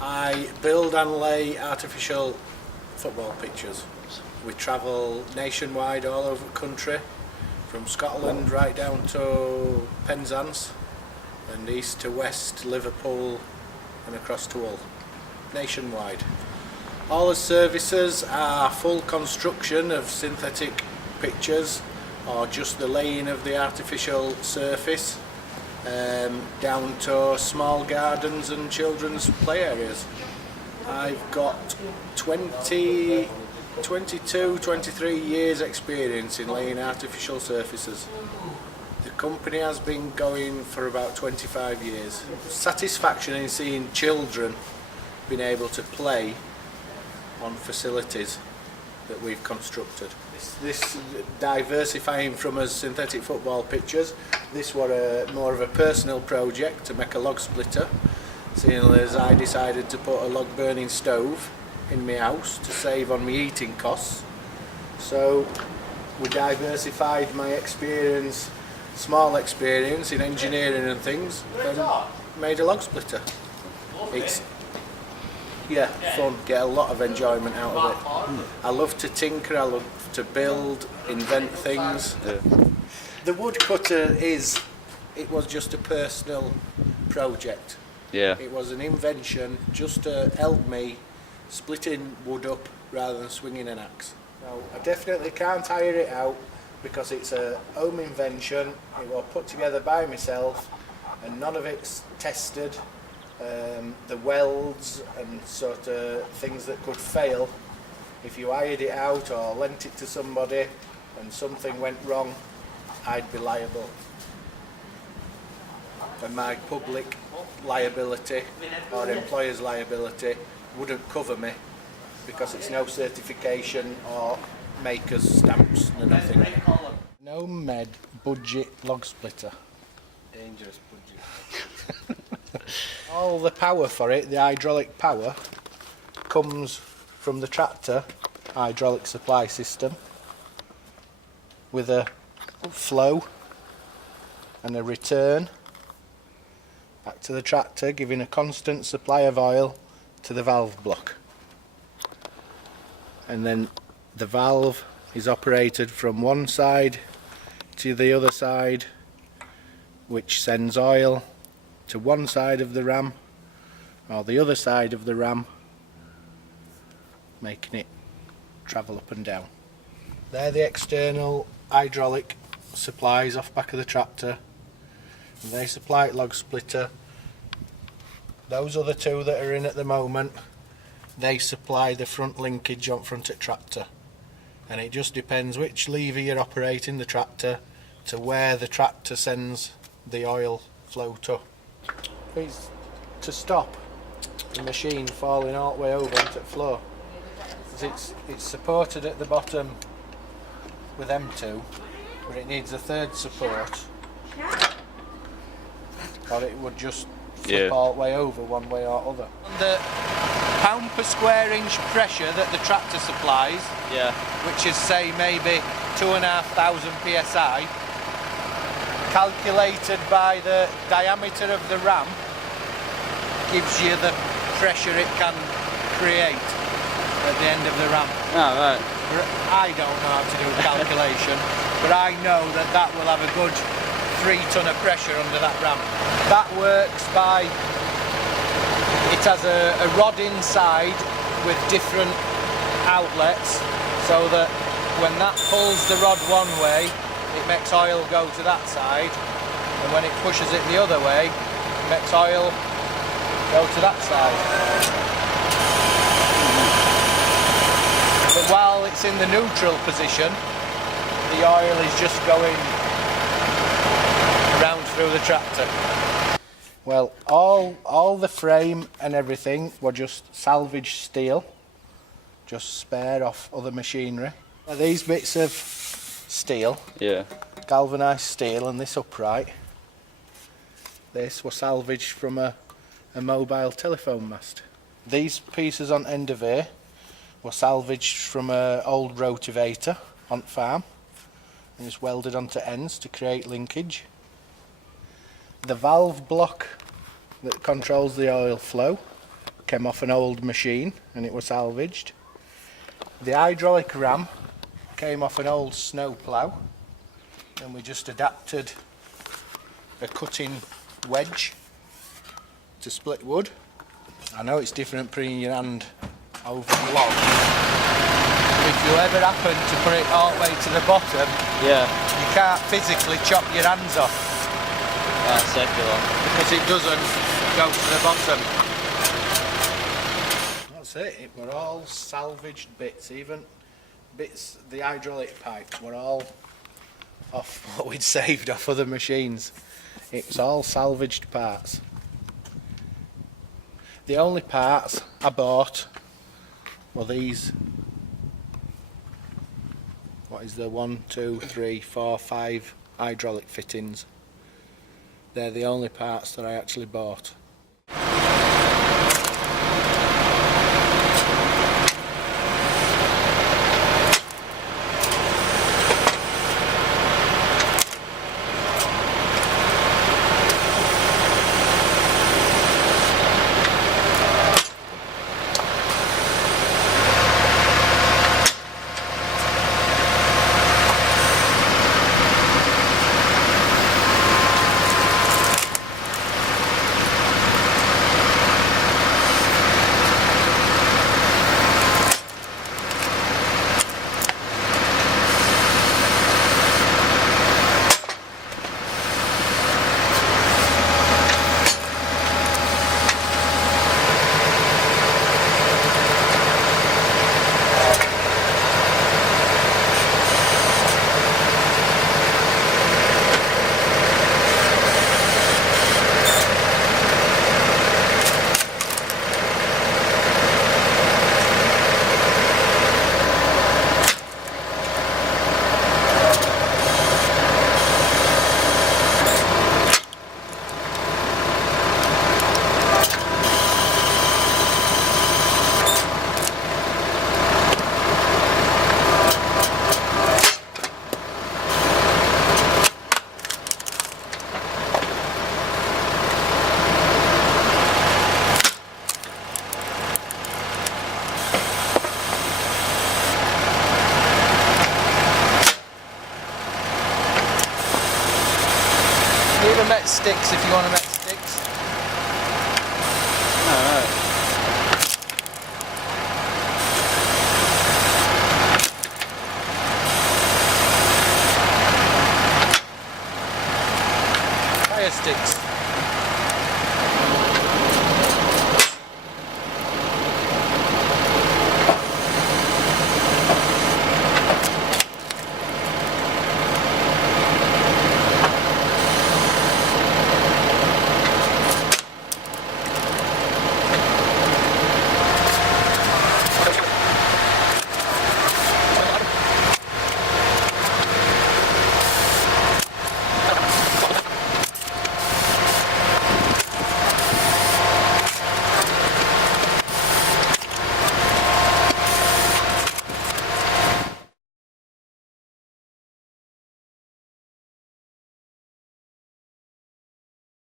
I build and lay artificial football pitches. We travel nationwide all over the country, from Scotland right down to Penzance and east to west, Liverpool and across to Hull, nationwide. All the services are full construction of synthetic pitches or just the laying of the artificial surface, down to small gardens and children's play areas. I've got 22, 23 years experience in laying artificial surfaces. The company has been going for about 25 years. Satisfaction in seeing children being able to play on facilities that we've constructed. This diversifying from us synthetic football pitches, this was more of a personal project to make a log splitter, seeing as I decided to put a log burning stove in my house to save on my heating costs. So we diversified my experience, small experience in engineering and things, and made a log splitter. It's fun, get a lot of enjoyment out of it. I love to tinker, I love to build, invent things. The woodcutter it was just a personal project. It was an invention just to help me splitting wood up rather than swinging an axe. So I definitely can't hire it out because it's a home invention. It was put together by myself and none of it's tested. The welds and sort of things that could fail if you hired it out or lent it to somebody and something went wrong, I'd be liable. And my public liability or employer's liability wouldn't cover me because it's no certification or maker's stamps or nothing. No med budget log splitter. Dangerous budget. All the power for it, the hydraulic power, comes from the tractor hydraulic supply system with a flow and a return back to the tractor, giving a constant supply of oil to the valve block. And then the valve is operated from one side to the other side, which sends oil to one side of the ram or the other side of the ram, making it travel up and down. They're the external hydraulic supplies off back of the tractor, and they supply log splitter. Those other two that are in at the moment, they supply the front linkage on front of tractor, and it just depends which lever you're operating the tractor to where the tractor sends the oil flow to. It's to stop the machine falling all the way over onto the floor. It's supported at the bottom with M2, but it needs a third support or it would just flip all the way over one way or other. The pound per square inch pressure that the tractor supplies, which is say maybe 2,500 psi, calculated by the diameter of the ram, gives you the pressure it can create at the end of the ram. Oh, right. I don't know how to do calculation, but I know that that will have a good 3 ton of pressure under that ram. That works by, it has a rod inside with different outlets, so that when that pulls the rod one way, it makes oil go to that side, and when it pushes it the other way, it makes oil go to that side. But while it's in the neutral position, the oil is just going round through the tractor. Well, all the frame and everything were just salvaged steel, just spare off other machinery. Now, these bits of steel, galvanised steel, and this upright, this was salvaged from a mobile telephone mast. These pieces on end of here were salvaged from an old rotivator on farm and just welded onto ends to create linkage. The valve block that controls the oil flow came off an old machine and it was salvaged. The hydraulic ram came off an old snow plough, and we just adapted a cutting wedge to split wood. I know it's different putting your hand over the log, but if you ever happen to put it all the way to the bottom, you can't physically chop your hands off. That's circular. Because it doesn't go to the bottom. That's it, it were all salvaged bits, even bits, the hydraulic pipe were all off what we'd saved off other machines. It was all salvaged parts. The only parts I bought were these. What is there? 1, 2, 3, 4, 5 hydraulic fittings. They're the only parts that I actually bought. Even met sticks if you want to make sticks. No. Fire sticks.